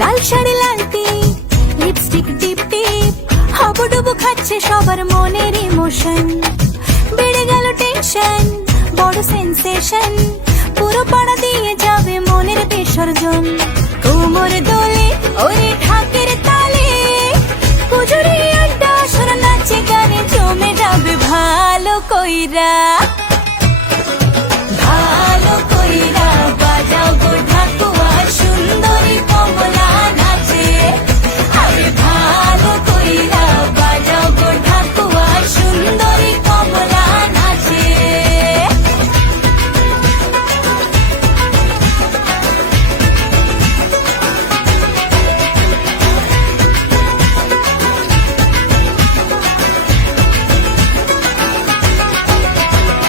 লাল শাড়ি লাল টিপ, lipstick টিপ টিপ, হাবুডুবু খাচ্ছে সবার মনের ইমোশন। বেড়ে গেল টেনশন, বড় সেন্সেশন, পুরো পাড়া দিয়ে যাবে মনের বিসর্জন। কোমর দোলে ওরে ঢাকের তালে, পুজোরে আড্ডা আসর নাচে গানে জমে যাবে ভালো কইরা।